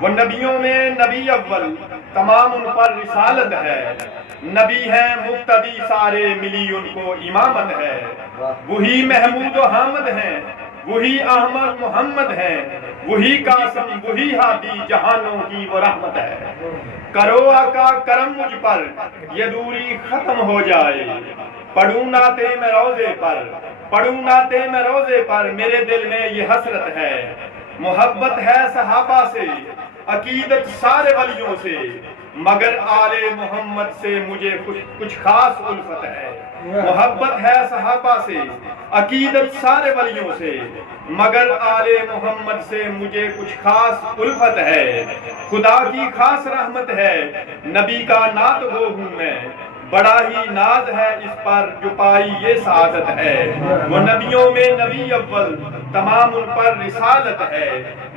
وہ نبیوں میں نبی اول تمام ان پر رسالت ہے، نبی ہیں مقتدی سارے ملی ان کو امامت ہے، وہی محمود و حامد ہیں، وہی احمد محمد ہیں، وہی قاسم وہی ہادی جہانوں کی وہ رحمت ہے۔ کرو آقا کرم مجھ پر یہ دوری ختم ہو جائے، پڑھوں نعتیں میں روزے پر، پڑھوں نعتیں میں روزے پر، میرے دل میں یہ حسرت ہے، محبت ہے صحابہ سے عقیدت سارے ولیوں سے، مگر آل محمد سے مجھے کچھ خاص الفت ہے۔ محبت ہے صحابہ سے عقیدت سارے ولیوں سے، مگر آل محمد سے مجھے کچھ خاص الفت ہے۔ خدا کی خاص رحمت ہے نبی کا نعت گو ہوں میں، بڑا ہی ناز ہے اس پر جو پائی یہ سعادت ہے۔ وہ نبیوں میں نبی اول تمام ان پر رسالت ہے،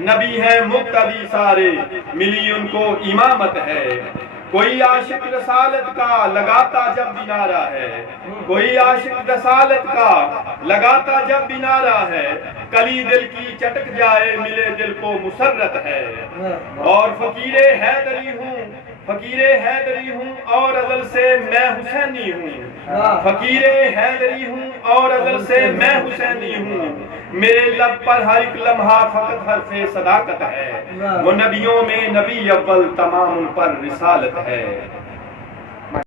نبی ہیں مقتدی سارے ملی ان کو امامت ہے۔ کوئی عاشق رسالت کا لگاتا جب بھی نعرہ ہے، کوئی عاشق رسالت کا لگاتا جب بھی نعرہ ہے، کلی دل کی چٹک جائے ملے دل کو مسرت ہے۔ اور فقیر حیدری ہوں، فقیر حیدری ہوں اور ازل سے میں حسینی ہوں، فقیر حیدری ہوں اور ازل سے میں حسینی ہوں، میرے لب پر ہر ایک لمحہ فقط حرف صداقت ہے۔ وہ نبیوں میں نبی اول تمام ان پر رسالت ہے۔